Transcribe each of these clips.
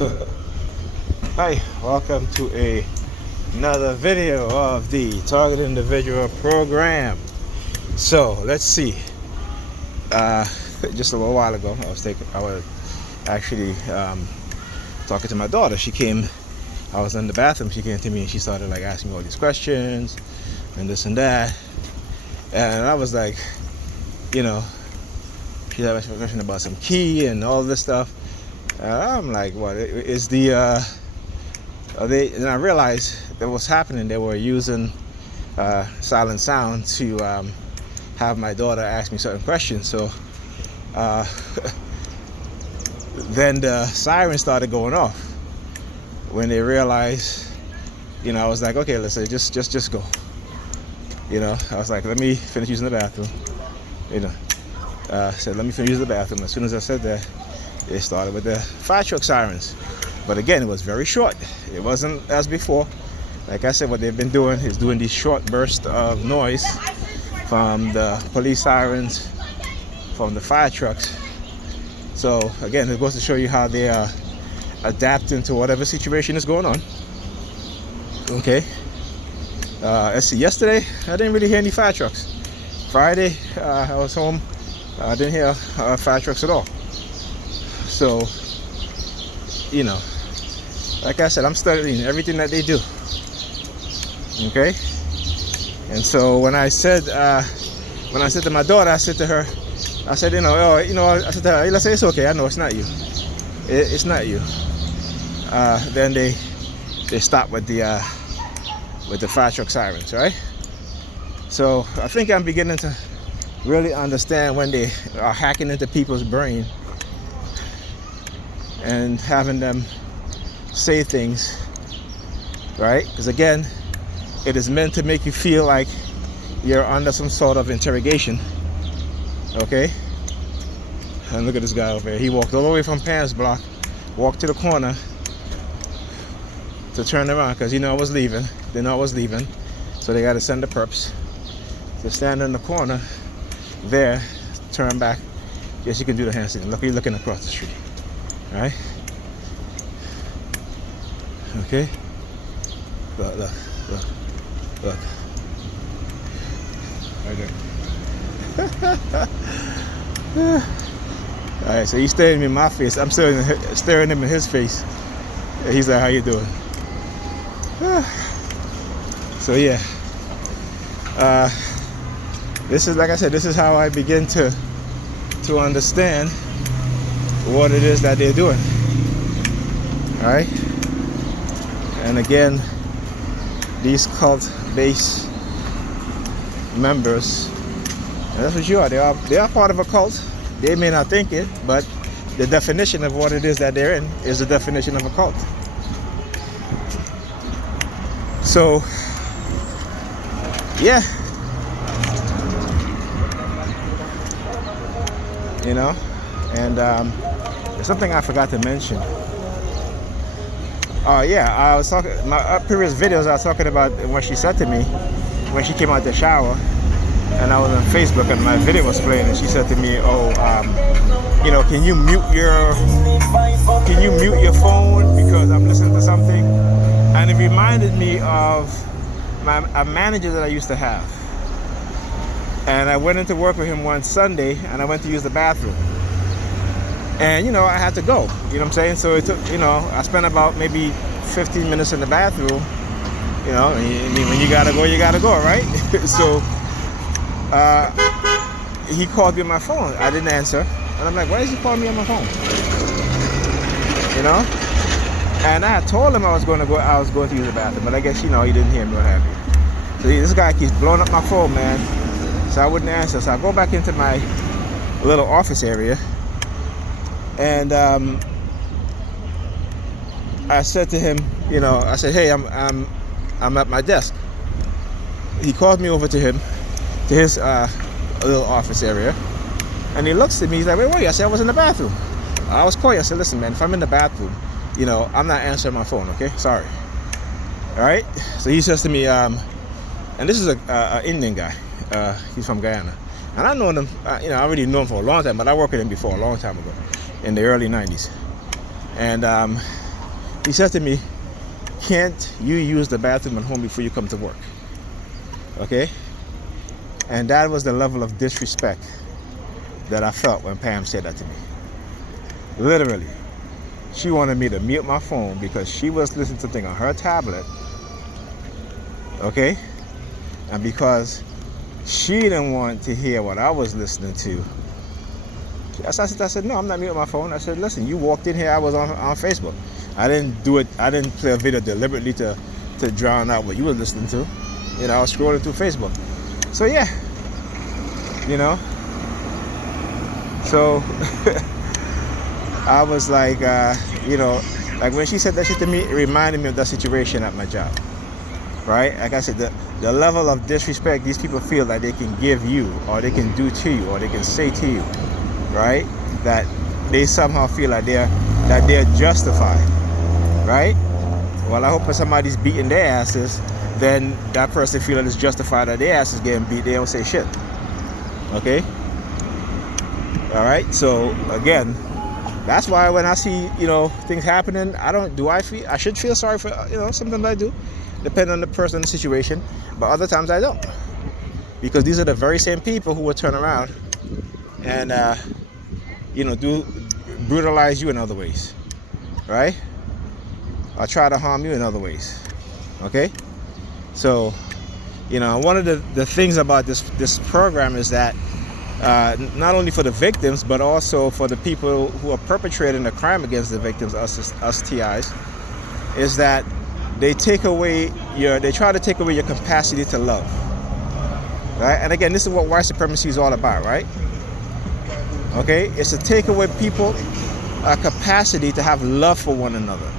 Hi, welcome to another video of the Target Individual Program. So let's see. Just a little while ago, I was actually talking to my daughter. I was in the bathroom. She came to me and she started like asking me all these questions and this and that. And I was like, she had a question about some key and all this stuff. I'm like, what is the? And I realized that what's happening. They were using silent sound to have my daughter ask me certain questions. So then the siren started going off when they realized. I was like, okay, let's say just go. I was like, let me finish using the bathroom. Said, let me finish using the bathroom. As soon as I said that, they started with the fire truck sirens. But again, it was very short. It wasn't as before. Like I said, what they've been doing is doing these short bursts of noise from the police sirens, from the fire trucks. So again, it goes to show you how they are adapting to whatever situation is going on. Okay. Let's see. Yesterday, I didn't really hear any fire trucks. Friday, I was home. I didn't hear fire trucks at all. So, like I said, I'm studying everything that they do. Okay? And so when I said to my daughter, I said to her, I said, I said to her, let's say it's okay. I know it's not you. It's not you. Then they stopped with the fire truck sirens, right? So I think I'm beginning to really understand when they are hacking into people's brain and having them say things, right? Because again, it is meant to make you feel like you're under some sort of interrogation. Okay? And look at this guy over here. He walked all the way from Pan's Block, walked to the corner to turn around because I was leaving. They know I was leaving, so they got to send the perps to stand in the corner there, turn back. Yes, you can do the handstand. Look, you're looking across the street. All right? Okay? Look. Right there. All right, so he's staring in my face. I'm staring him in his face. And he's like, how you doing? So yeah. This is, like I said, this is how I begin to understand what it is that they're doing. All right? And again, these cult-based members, and that's what you are. They are part of a cult. They may not think it, but the definition of what it is that they're in is the definition of a cult. So, yeah. And there's something I forgot to mention. I was talking, my previous videos I was talking about what she said to me when she came out the shower, and I was on Facebook and my video was playing, and she said to me, can you mute your phone because I'm listening to something? And it reminded me of a manager that I used to have. And I went into work with him one Sunday, and I went to use the bathroom. And, I had to go, you know what I'm saying? So it took, I spent about maybe 15 minutes in the bathroom, when you gotta go, right? So he called me on my phone. I didn't answer. And I'm like, why is he calling me on my phone? And I had told him I was going to use the bathroom, but I guess, he didn't hear me, what have you. So this guy keeps blowing up my phone, man. So I wouldn't answer. So I go back into my little office area, and I said to him, I said, hey, I'm at my desk. He called me over to his little office area, and he looks at me. He's like, wait, I said I was in the bathroom. I was calling. I said, listen, man, if I'm in the bathroom, I'm not answering my phone. Okay, sorry. All right. So he says to me, and this is a Indian guy. He's from Guyana, and I know him. I already know him for a long time, but I worked with him before a long time ago, in the early '90s. And He said to me, "Can't you use the bathroom at home before you come to work?" Okay? And that was the level of disrespect that I felt when Pam said that to me. Literally. She wanted me to mute my phone because she was listening to something on her tablet. Okay? And because she didn't want to hear what I was listening to, I said, no, I'm not muting my phone. I said, listen, you walked in here, I was on Facebook. I didn't do it, I didn't play a video deliberately to drown out what you were listening to. You know, I was scrolling through Facebook. So yeah, you know. So I was like, you know, like when she said that shit to me, it reminded me of that situation at my job. Right? Like I said, the level of disrespect these people feel that they can give you, or they can do to you, or they can say to you, right? That they somehow feel like they're justified, right? Well, I hope if somebody's beating their asses, then that person feeling it's justified that their ass is getting beat. They don't say shit. Okay? All right. So again, that's why when I see, you know, things happening, I should feel sorry for, you know, sometimes I do, depending on the person and the situation, but other times I don't, because these are the very same people who will turn around and you know, do brutalize you in other ways, right? Or try to harm you in other ways. Okay? So, you know, one of the things about this program is that not only for the victims, but also for the people who are perpetrating the crime against the victims, us TIs, is that they try to take away your capacity to love. Right? And again, this is what white supremacy is all about, right? Okay? It's to take away people capacity to have love for one another.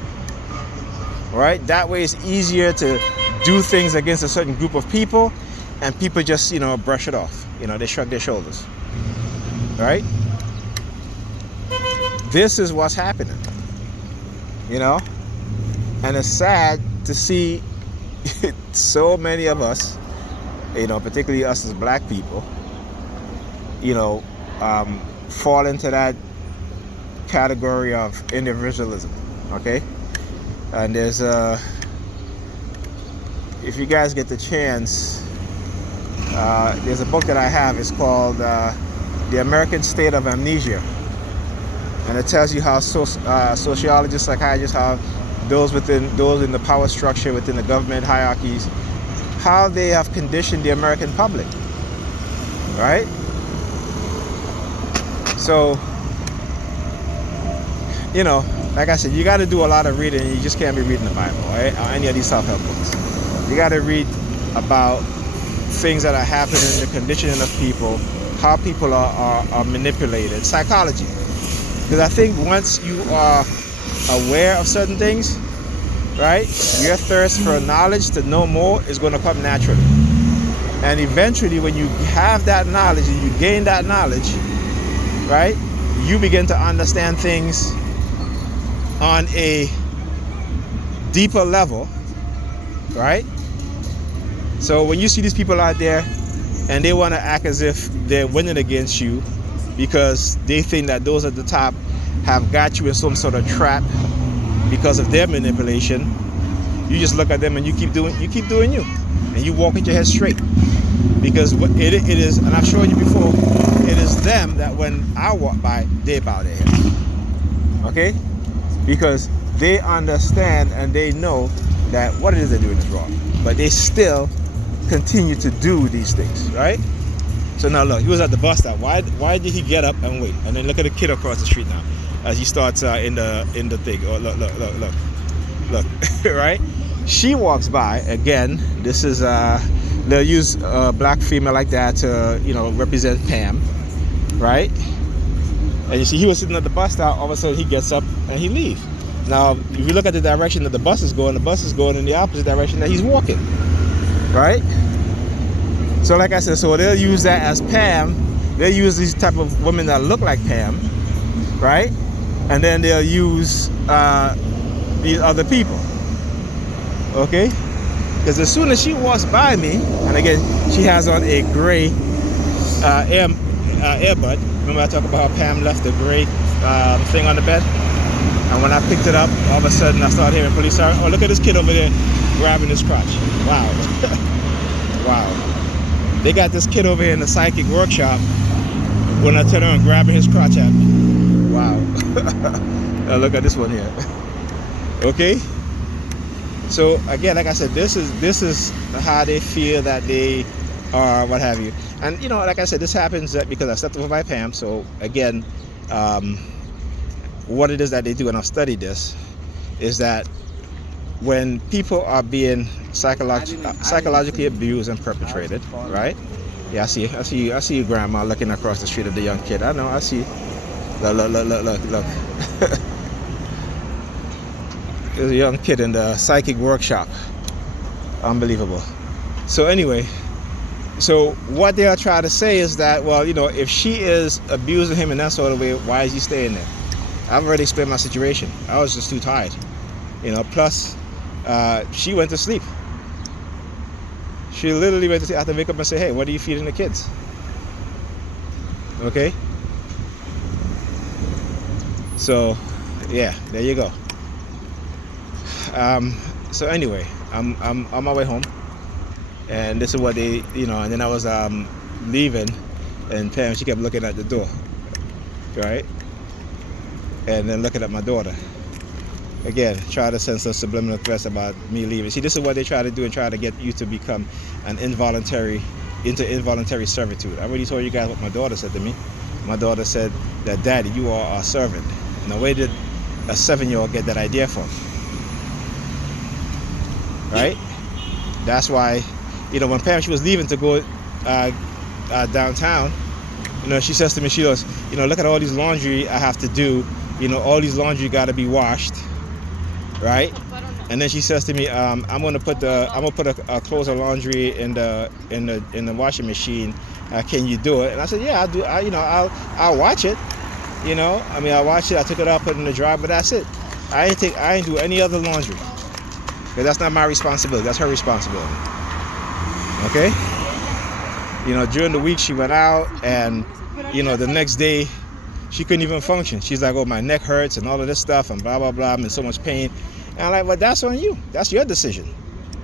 Right? That way it's easier to do things against a certain group of people, and people just, you know, brush it off. You know, they shrug their shoulders. Right? This is what's happening. You know? And it's sad to see so many of us, you know, particularly us as black people, you know, fall into that category of individualism. Okay? And there's if you guys get the chance, there's a book that I have. It's called The American State of Amnesia, and it tells you how sociologists, psychiatrists, how those in the power structure within the government hierarchies, how they have conditioned the American public. Right? So, you know, like I said, you got to do a lot of reading. You just can't be reading the Bible, right? Or any of these self-help books. You got to read about things that are happening, the conditioning of people, how people are manipulated, psychology. Because I think once you are aware of certain things, right, your thirst for knowledge to know more is going to come naturally. And eventually, when you have that knowledge and you gain that knowledge, right, you begin to understand things on a deeper level, right? So when you see these people out there and they want to act as if they're winning against you because they think that those at the top have got you in some sort of trap because of their manipulation, you just look at them and you keep doing you, and you walk with your head straight. Because it is, and I've shown you before, it is them that when I walk by, they bow their head. Okay? Because they understand and they know that what it is they're doing is wrong. But they still continue to do these things, right? So now look, he was at the bus stop. Why did he get up and wait? And then look at the kid across the street now as he starts in the thing. Oh, look, right? She walks by again. This is they'll use a black female like that to, you know, represent Pam, right? And you see, he was sitting at the bus stop. All of a sudden, he gets up and he leaves. Now, if you look at the direction that the bus is going in the opposite direction that he's walking, right? So, like I said, so they'll use that as Pam. They'll use these type of women that look like Pam, right? And then they'll use these other people, okay? Because as soon as she walks by me, and again, she has on a gray earbud. Remember I talked about how Pam left the gray thing on the bed? And when I picked it up, all of a sudden I started hearing police siren. Oh, look at this kid over there grabbing his crotch. Wow. Wow. They got this kid over here in the psychic workshop when I turn around grabbing his crotch at me. Wow. Now look at this one here. Okay? So again, like I said, this is how they feel that they are, what have you. And like I said, this happens because I stepped over my Pam. So again, what it is that they do, and I've studied this, is that when people are being psychologically abused and perpetrated, right? Yeah, I see you, Grandma, looking across the street at the young kid. I know, I see. Look. There's a young kid in the psychic workshop. Unbelievable. So anyway, so what they are trying to say is that, well, if she is abusing him in that sort of way, why is he staying there? I've already explained my situation. I was just too tired. Plus, she went to sleep. She literally went to sleep. I had to wake up and say, hey, what are you feeding the kids? Okay? So, yeah, there you go. So anyway, I'm on my way home, and this is what they, and then I was leaving, and Pam, she kept looking at the door, right? And then looking at my daughter. Again, try to send some subliminal threats about me leaving. See, this is what they try to do, and try to get you to become into involuntary servitude. I already told you guys what my daughter said to me. My daughter said that, Daddy, you are our servant. Now, where did a 7-year-old get that idea from? Right? That's why, when Pam, she was leaving to go downtown, she says to me, she goes, look at all these laundry I have to do. All these laundry got to be washed, right? And then she says to me, I'm gonna put a clothes of laundry in the washing machine. Can you do it? And I said, yeah, I'll do. I'll watch it. I'll watch it. I took it out, put it in the dryer, but that's it. I ain't do any other laundry. Because that's not my responsibility. That's her responsibility. Okay? During the week she went out, and the next day she couldn't even function. She's like, oh, my neck hurts and all of this stuff and blah, blah, blah. I'm in so much pain. And I'm like, well, that's on you. That's your decision.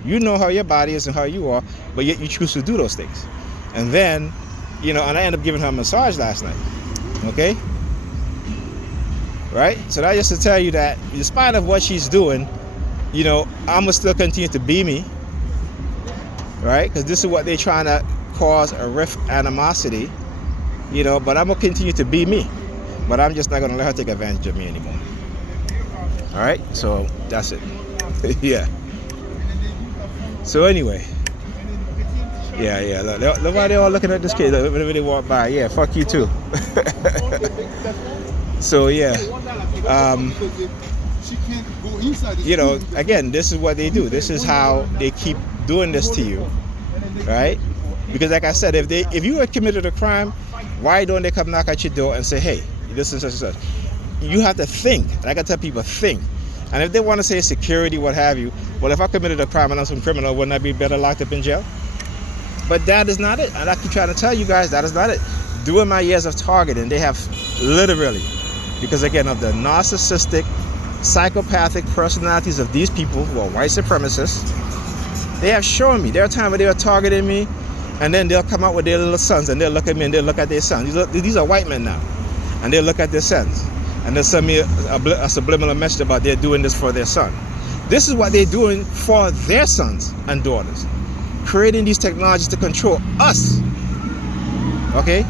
You know how your body is and how you are, but yet you choose to do those things. And then, and I ended up giving her a massage last night. Okay? Right? So that just to tell you that in spite of what she's doing, I'm going to still continue to be me. Right? Because this is what they're trying to cause, a rift, animosity. But I'm going to continue to be me. But I'm just not going to let her take advantage of me anymore. All right? So that's it. Yeah. So anyway. Yeah. Look why they're all looking at this kid. Whenever they walk by. Yeah, fuck you too. So yeah. Again, this is what they do. This is how they keep doing this to you. Right? Because like I said, if you had committed a crime, why don't they come knock at your door and say, hey, this is such and such? You have to think. Like I tell people, think. And if they want to say security, what have you, well, if I committed a crime and I'm some criminal, wouldn't I be better locked up in jail? But that is not it. And I keep trying to tell you guys, that is not it. During my years of targeting, they have literally, because again of the narcissistic, psychopathic personalities of these people who are white supremacists, they have shown me. There are times where they are targeting me, and then they'll come out with their little sons, and they'll look at me and they'll look at their sons. These are white men now. And they'll look at their sons, and they'll send me a subliminal message about they're doing this for their son. This is what they're doing for their sons and daughters. Creating these technologies to control us. Okay?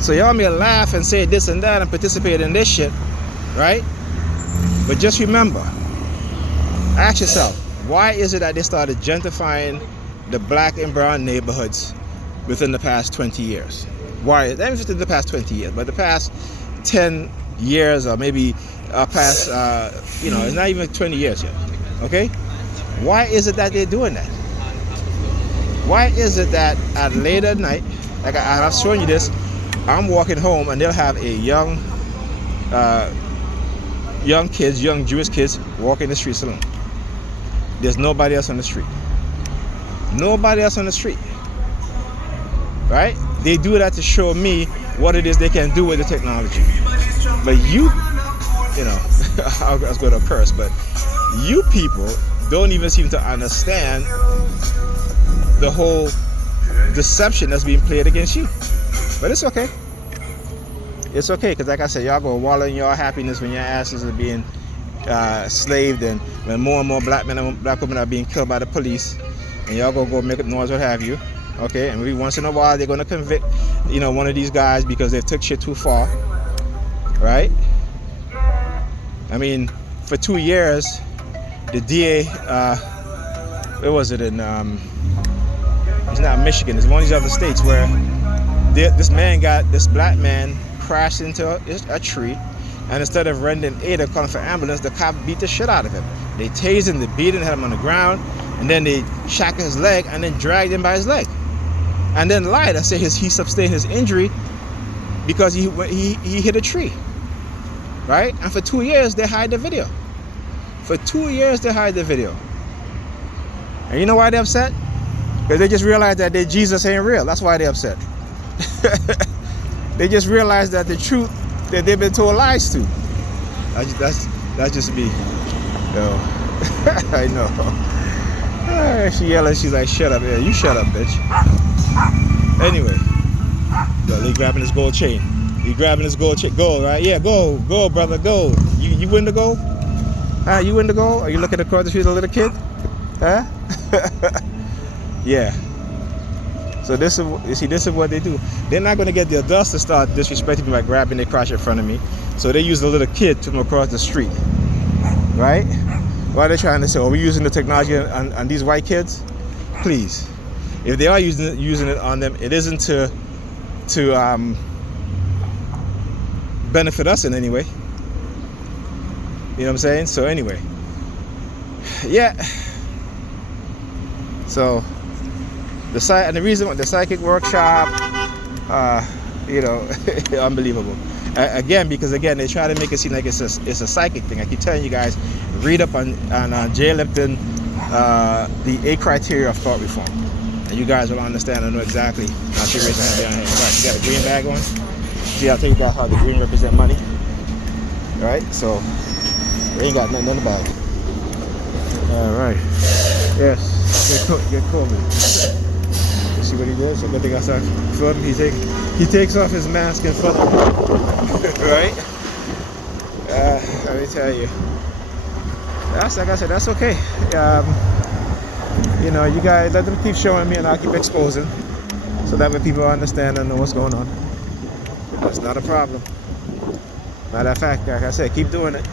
So y'all may laugh and say this and that and participate in this shit, right? But just remember, ask yourself, why is it that they started gentrifying the black and brown neighborhoods within the past 20 years? Why? Not even within the past 20 years, but the past 10 years or maybe past, it's not even 20 years yet. Okay? Why is it that they're doing that? Why is it that at late at night, like I've shown you this, I'm walking home and they'll have a young Jewish kids walking the streets alone. There's nobody else on the street. Nobody else on the street. Right? They do that to show me what it is they can do with the technology. But you know, I was going to curse, but you people don't even seem to understand the whole deception that's being played against you. But it's okay. It's okay, because like I said, y'all go wallow in your happiness when your asses are being slaved, and when more and more black men and black women are being killed by the police, and y'all go make up noise, what have you. Okay, and maybe once in a while they're going to convict, one of these guys because they took shit too far, right? I mean, for 2 years, the DA, where was it in? It's not Michigan. It's one of these other states where this black man crashed into a tree, and instead of rendering aid or calling for ambulance, the cop beat the shit out of him. They tased him, they beat him, had him on the ground, and then they shackled his leg and then dragged him by his leg, and then lied and said he sustained his injury because he hit a tree, right? And for 2 years they hide the video. For 2 years they hide the video. And you know why they're upset? Because they just realized that their Jesus ain't real. That's why they're upset. They just realized that the truth that they've been told lies to. That's just me. Yo. I know. She yelling. She's like, "Shut up, yeah, you shut up, bitch." Anyway, he grabbing his gold chain. He grabbing his gold chain. Go, right? Yeah, go, brother, go. You win the goal? You win the goal? Are you looking across the street at a little kid? Huh? Yeah. So this is what they do. They're not going to get the adults to start disrespecting me by grabbing their crotch in front of me. So they use a little kid to come across the street, right? Why are they trying to say, "Oh, we're using the technology on these white kids"? Please, if they are using it on them, it isn't to benefit us in any way. You know what I'm saying? So anyway, yeah. So the reason the psychic workshop, unbelievable. Again, because they try to make it seem like it's a psychic thing. I keep telling you guys, read up on Jay Lipton, the 8 criteria of thought reform, and you guys will understand and know exactly. Now she raised her hand down here. Right, you got a green bag on. See, I'll tell you guys how the green represent money. All right, so they ain't got nothing in the bag. All right. Yes. Get COVID. You see what he did? So good thing I started filming. He takes off his mask in front of me. Right? Let me tell you. That's like I said, that's okay. You guys let them keep showing me and I'll keep exposing. So that way people understand and know what's going on. That's not a problem. Matter of fact, like I said, keep doing it.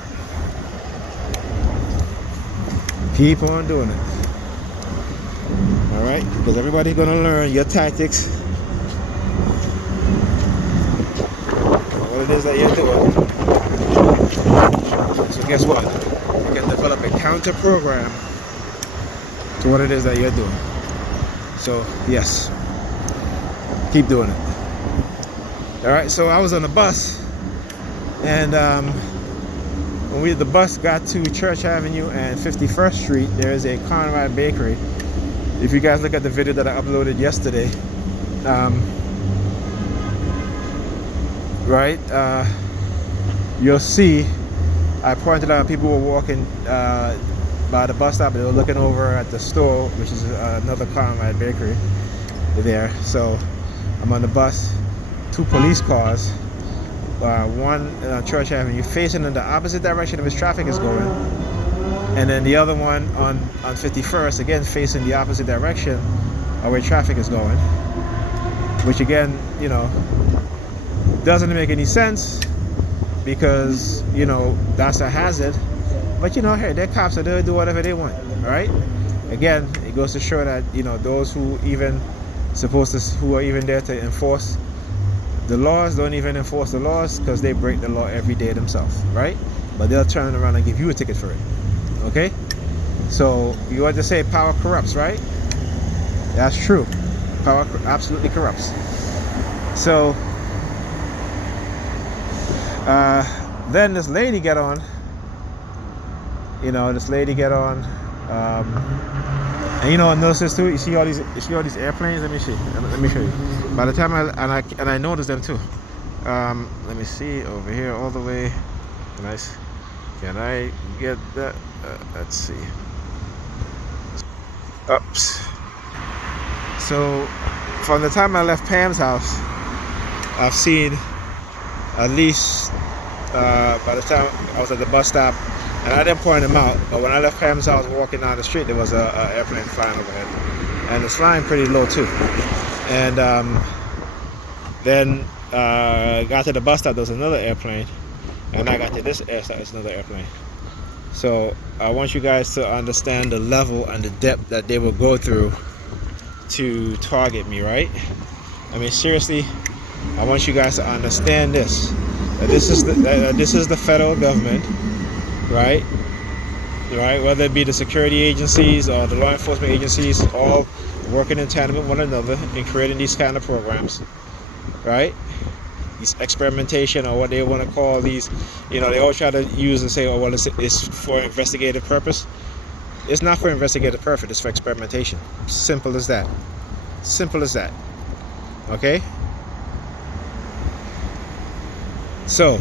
Keep on doing it. Alright? Because everybody's going to learn your tactics. What it is that you're doing. So guess what? You can develop a counter program to what it is that you're doing. So, yes. Keep doing it. Alright, so I was on the bus. And when the bus got to Church Avenue and 51st Street, there is a Conrad Bakery. If you guys look at the video that I uploaded yesterday, you'll see I pointed out people were walking by the bus stop. They were looking over at the store, which is another Conrad Bakery there. So I'm on the bus, 2 police cars. One Church Avenue facing in the opposite direction of which traffic is going, and then the other one on 51st again facing the opposite direction of where traffic is going, which again doesn't make any sense because that's a hazard. But hey, they're cops, so they'll do whatever they want, right? Again, it goes to show that those who are even there to enforce the laws don't even enforce the laws because they break the law every day themselves, right? But they'll turn around and give you a ticket for it. Okay? So you want to say power corrupts, right? That's true. Power absolutely corrupts. So then this lady get on. And notice this too. You see all these airplanes. Let me show you. By the time I noticed them too. Let me see over here all the way. Nice. Can I get that? Let's see. Oops. So, from the time I left Pam's house, I've seen at least, by the time I was at the bus stop, and I didn't point them out, but when I left Pam's house walking down the street, there was an airplane flying overhead. And it's flying pretty low too. And then got to the bus stop, there was another airplane. And I got to this airport, it's another airplane. So I want you guys to understand the level and the depth that they will go through to target me, right? I mean, seriously, I want you guys to understand this. That this is the federal government, right? Right? Whether it be the security agencies or the law enforcement agencies, all working in tandem with one another in creating these kind of programs, right? These experimentation, or what they want to call these, you know, they all try to use and say, oh, well, it's for investigative purpose. It's not for investigative purpose, it's for experimentation. Simple as that. Simple as that. Okay? So,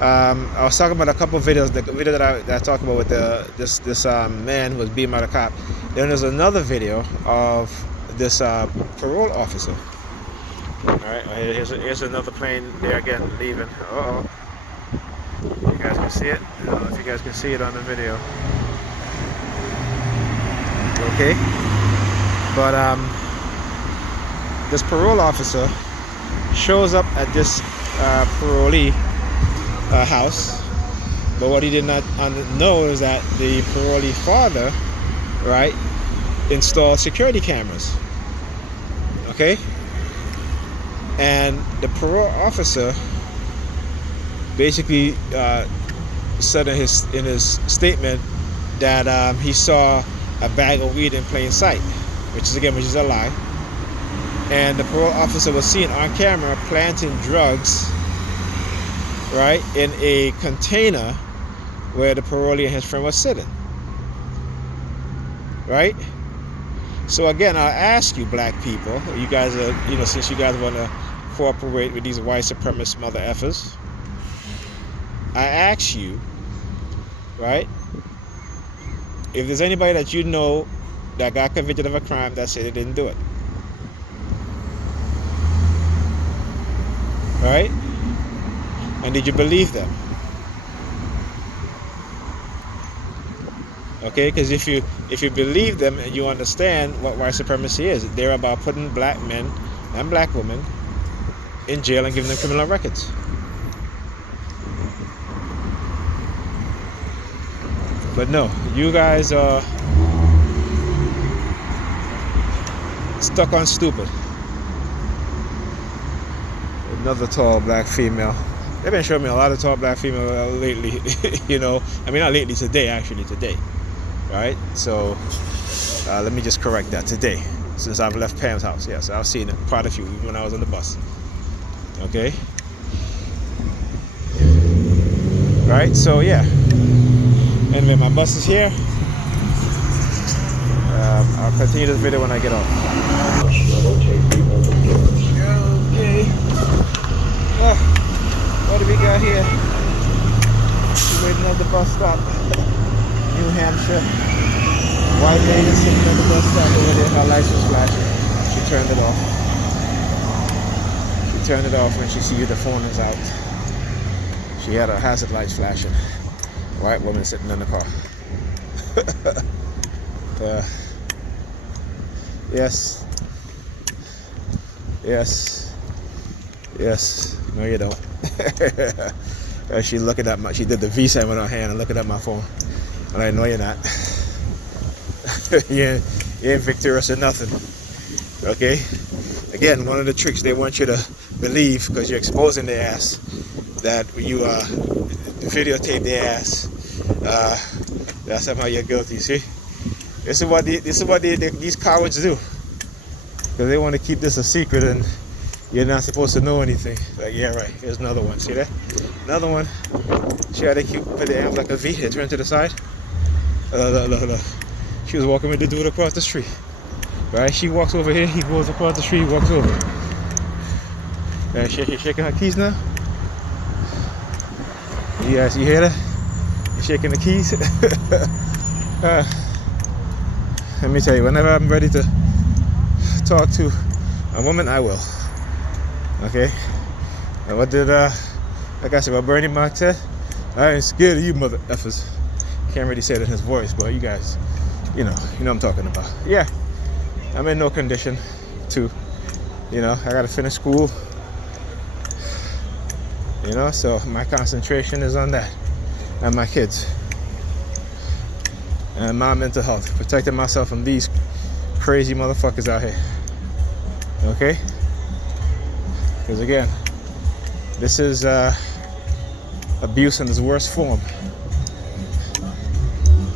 I was talking about a couple of videos. The video that I talked about with this man who was beaten by the cop. Then there's another video of this parole officer. All right, here's another plane there again, leaving. Uh-oh. You guys can see it? I don't know if you guys can see it on the video. Okay. But this parole officer shows up at this parolee house. But what he did not know is that the parolee father, right, installed security cameras. Okay? And the parole officer basically said in his statement that he saw a bag of weed in plain sight, which is a lie. And the parole officer was seen on camera planting drugs, right, in a container where the parolee and his friend was sitting. Right? So again, I'll ask you, black people, you guys are, you know, since you guys want to cooperate with these white supremacist mother effers, I ask you, right, if there's anybody that you know that got convicted of a crime that said they didn't do it. Right? And did you believe them? Okay, because if you believe them and you understand what white supremacy is, they're about putting black men and black women in jail and giving them criminal records. But no, you guys are stuck on stupid. Another tall black female. They've been showing me a lot of tall black female lately. You know, I mean, not lately, today, actually, today. Right? So let me just correct that. Today, since I've left Pam's house. Yes, I've seen it, quite a few, even when I was on the bus. Okay? Right? So yeah. Anyway, my bus is here. I'll continue this video when I get off. Okay. What do we got here? We're waiting at the bus stop. New Hampshire. White lady sitting at the bus stop over there. Her lights was flashing. She turned it off. She turned it off when she see the phone is out. She had her hazard lights flashing. White woman sitting in the car. Yes. Yes. Yes. No, you don't. She looking at she did the V sign with her hand and looking at my phone. I'm like, no, you're not. you ain't victorious or nothing. Okay? Again, one of the tricks they want you to believe, because you're exposing their ass, that you videotape their ass. That's somehow you're guilty. See? This is what these cowards do. Because they want to keep this a secret and you're not supposed to know anything. Like, yeah, right. Here's another one. See that? Another one. See how they keep put the arms like a V. They turn to the side. Look. She was walking with the dude across the street. Right? She walks over here. He goes across the street. He walks over. And she's shaking her keys now. Yes, you hear that? You're shaking the keys. Let me tell you, whenever I'm ready to talk to a woman, I will. Okay? And what did, like I said, what Bernie Mac said? I ain't scared of you mother effers. Can't really say it in his voice, but you guys, you know what I'm talking about. Yeah, I'm in no condition to, I gotta finish school. So my concentration is on that and my kids and my mental health, protecting myself from these crazy motherfuckers out here. Okay? Because again, this is abuse in its worst form.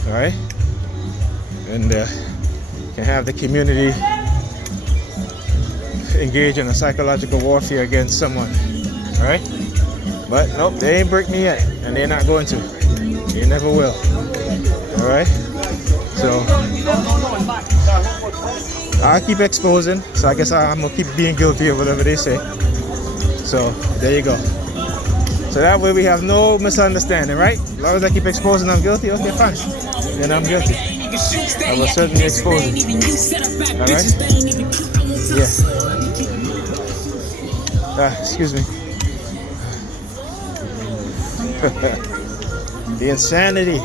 All right? And can have the community engage in a psychological warfare against someone. All right? But nope, they ain't break me yet, and they're not going to. They never will. All right? So I'll keep exposing. So I guess I'm gonna keep being guilty of whatever they say. So there you go. So that way we have no misunderstanding, right? As long as I keep exposing, I'm guilty. Okay, fine. Then I'm guilty. I will certainly expose it. All right? Yeah. Excuse me. The insanity.